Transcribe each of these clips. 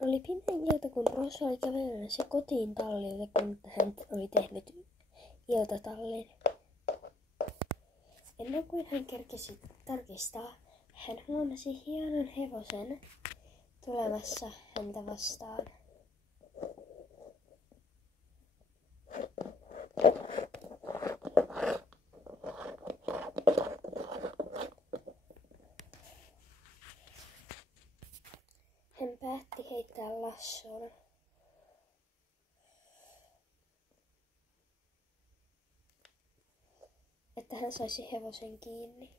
Oli pimeä ilta, kun Rosa oli kävelemässä kotiin tallilta, kun hän oli tehnyt iltatallin. Ennen kuin hän kerkesi tarkistaa, hän huomasi hienon hevosen tulemassa häntä vastaan. Hän päätti heittää lasson. Että hän saisi hevosen kiinni.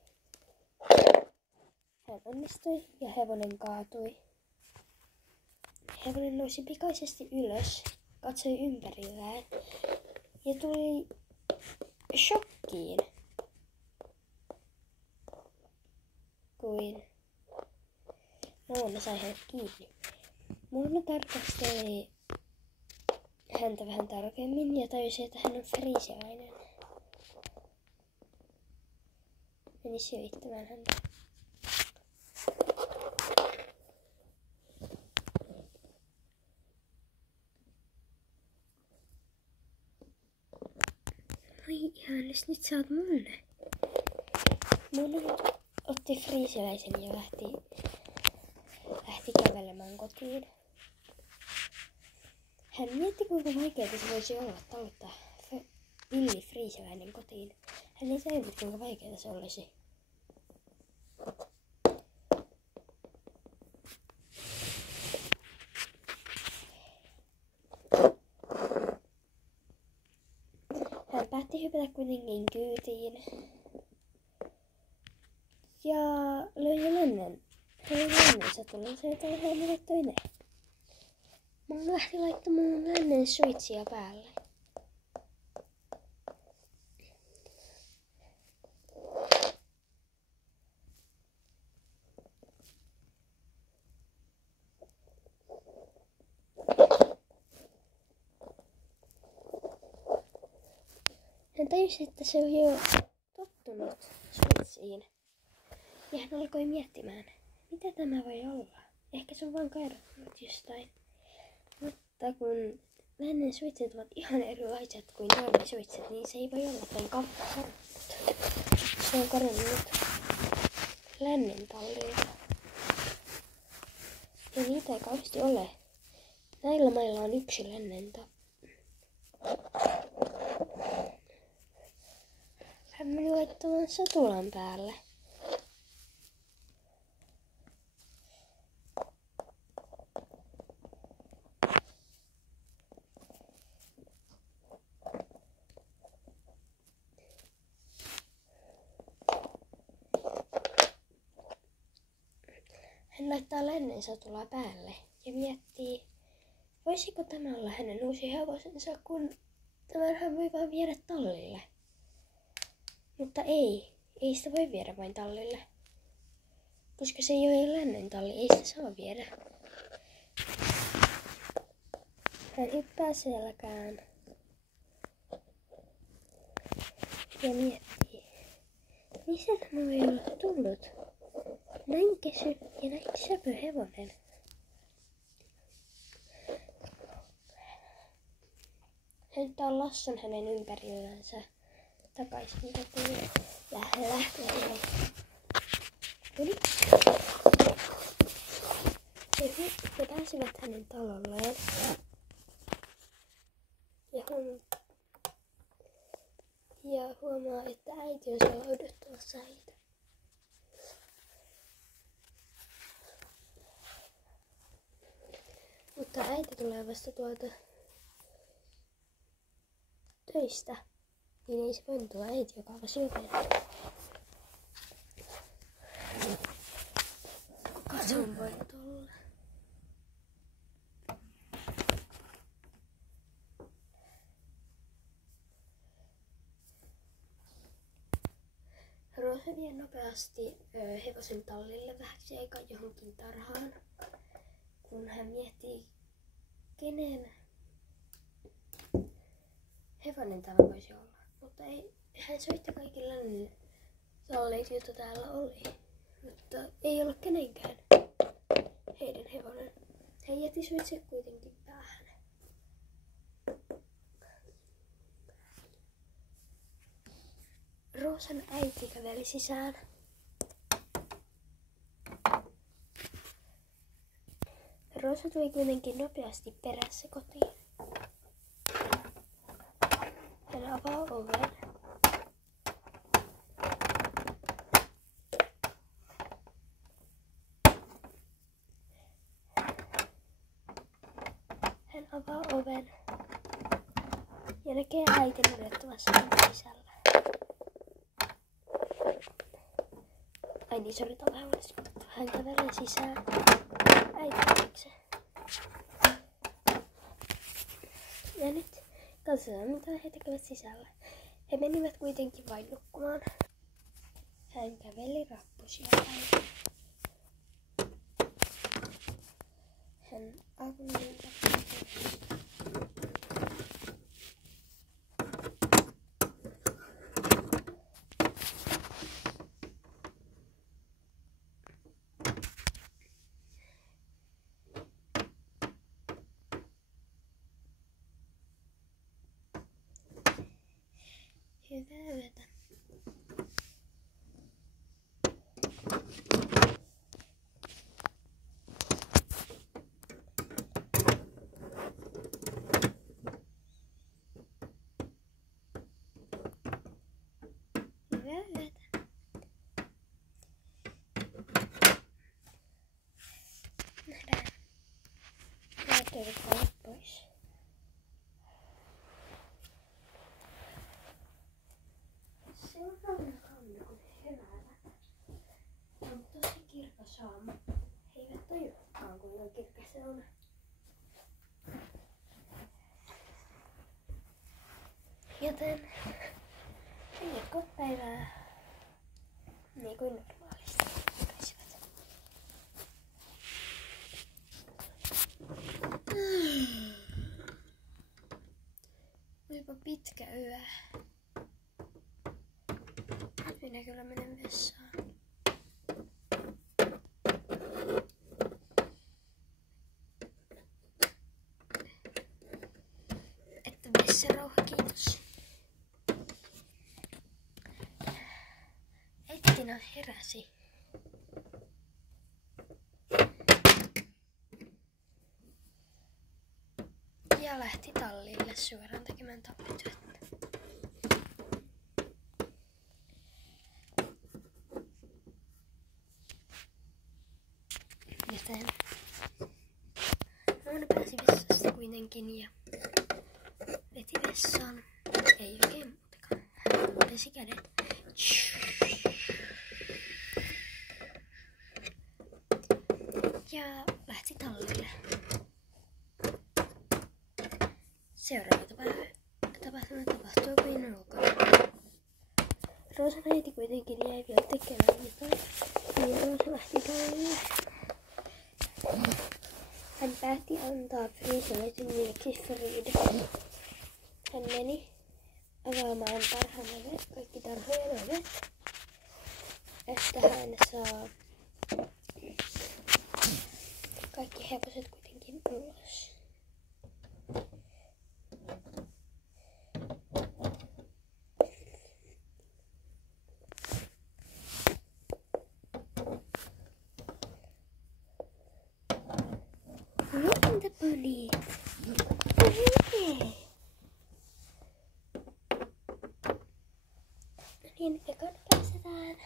Hän onnistui ja hevonen kaatui. Hevonen nousi pikaisesti ylös, katsoi ympärilleen ja tuli shokkiin, kuin Moona sai hänet kiinni. Moona tarkasteli häntä vähän tarkemmin ja tajusi, että hän on friisiläinen. Meni syöttämään häntä. Oi ihannes, nyt sä oot mun. Moona otti friisiläisen ja lähti kävelemään kotiin. Hän mietti, kuinka vaikeaa se voisi olla talluttaa villi friisiläinen kotiin. Hän ei tajunnut, kuinka vaikeaa se olisi. Hän päätti hypätä kuitenkin kyytiin ja löi lännen. Hän löi lännensä tulleensa, jota hän laittoi ne. Moona lähti laittamaan lännen suitsia päälle. Hän tajusi, että se oli jo tottunut suitsiin. Ja hän alkoi miettimään, mitä tämä voi olla. Ehkä se on vaan kairannut jostain. Mutta kun lännen suitset ovat ihan erilaiset kuin normi-suitset, niin se ei voi olla tämän karannut. Se on karannut lännen tallilta. Ja niitä ei kauheasti ole. Näillä mailla on yksi lännentä. Hän meni laittamaan satulan päälle. Hän laittaa lännen satulaa päälle ja miettii, voisiko tämä olla hänen uusi hevosensa, kun tämän hän voi vain viedä tallille. Mutta ei sitä voi viedä vain tallille, koska se ei ole lännen talli, ei sitä saa viedä. Hän hyppää selkään ja miettii, missä tämä voi olla tullut. Näin kesy ja näin söpö hevonen. Hän ottaa lasson hänen ympärillänsä takaisin kotiin ja hän lähtee. He pääsivät hänen talolleen ja huomaa, että äiti on siellä odottamassa heitä. Mutta äiti tulee vasta tuolta töistä, niin ei se voinut tulla äiti, joka on syöpäinen. Kuka se on voinut olla? Rosa vie nopeasti hevosen tallille vähäksi aikaa johonkin tarhaan, kun hän miettii, kenen hevonen tämä voisi olla. Mutta hän soitti kaikille talleille, joita täällä oli, mutta ei ollut kenenkään heidän hevonen. Hän jäti suitset kuitenkin päähän. Roosan äiti käveli sisään. Roosa tuli kuitenkin nopeasti perässä kotiin. Hän avaa oven. Hän avaa oven ja näkee äitin odottamassa häntä sisällä. Ai niin, sori, tapahuoneessa. Hän kävelee sisään. Äiti. Ja nyt katsotaan, mitä he tekevät sisällä. He menivät kuitenkin vain nukkumaan. Hän käveli rappusia päin. Hän avui rappusia. Hyvää yötä. Hyvää yötä. Nähdään. Laitoin kalat pois. Seuraavana aamuna, kun he heräävät, on tosi kirkas aamu. He eivät tajuakaan, kuinka kirkas se on. Joten he jatkavat päivää niin kuin normaalisti jatkaisivat. Olipa pitkä yö. Minä kyllä menen vessaan. Että vessarauha, kiitos. Ettina heräsi. Ja lähti tallille suoraan tekemään tallityötä. Joten Noona pääsi vessasta kuitenkin ja veti vessaan. Ei oikein muutakaan. Hän pesi kädet. Ja lähti tallille. Seuraava tapahtuma tapahtui kuin ulkona. Roosan äiti kuitenkin jäi vielä tekemään jotain. Ja Roosa lähti tallille. Hän päätti antaa Friisalle nimeksi Frida. Hän meni avaamaan tarhan ovet, kaikki tarhojen ovet, että hän saa kaikki hevoset kuitenkin ulos. Entä poniit? No niin, ekana päästetään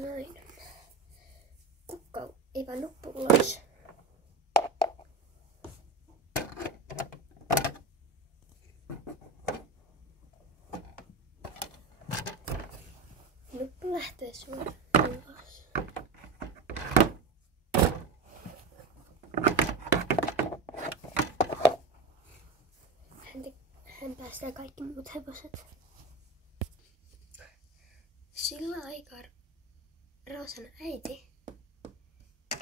noin. Kukka, ei vaan nuppu ulos. Nuppu lähtee suoraan ulos. Hän päästää kaikki muut hevoset. Sillä aikaa Roosan äiti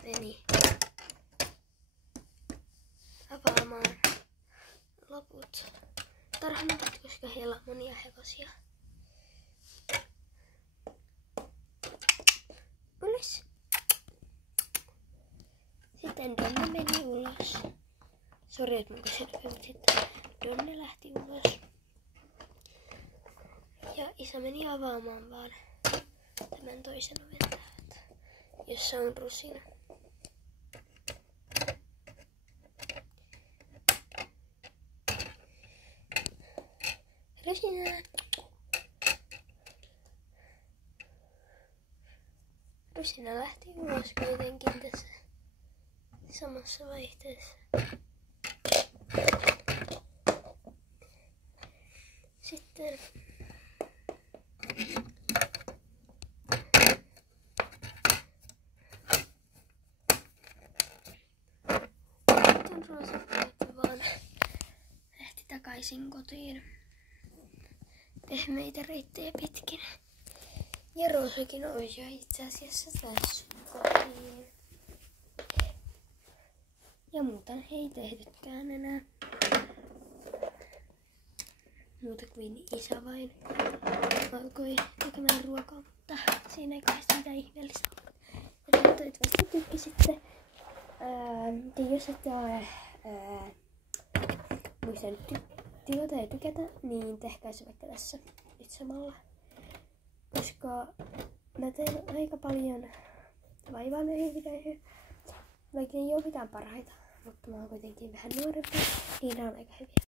meni avaamaan loput tarhanat, koska heillä on monia hevosia. Ylös. Sitten Donne meni ulos. Sori, että mun kysyt, sitten Donne lähti ulos. Ja isä meni avaamaan vaan tämän toisen oven täältä, jossa on Rusina. Rusina! Rusina lähti ulos kuitenkin tässä samassa vaihteessa. Sitten Roosa vaan lähti takaisin kotiin pehmeitä reittejä pitkin. Ja Roosakin olisi jo itse asiassa päässyt kotiin. Ja muuta ei tehdykään enää. Muuta kuin isä vain alkoi tekemään ruokaa, mutta siinä ei kauheasti mitään ihmeellistä ollut. Ja toivottavasti tykkäsitte. Ja jos ette ole muistanut tilata ja tykätä, niin tehkää se vaikka tässä nyt samalla. Koska mä teen aika paljon vaivaa näihin videoihin. Vaikka ei ole mitään parhaita, mutta mä oon kuitenkin vähän nuorempi, niin on aika hyviä.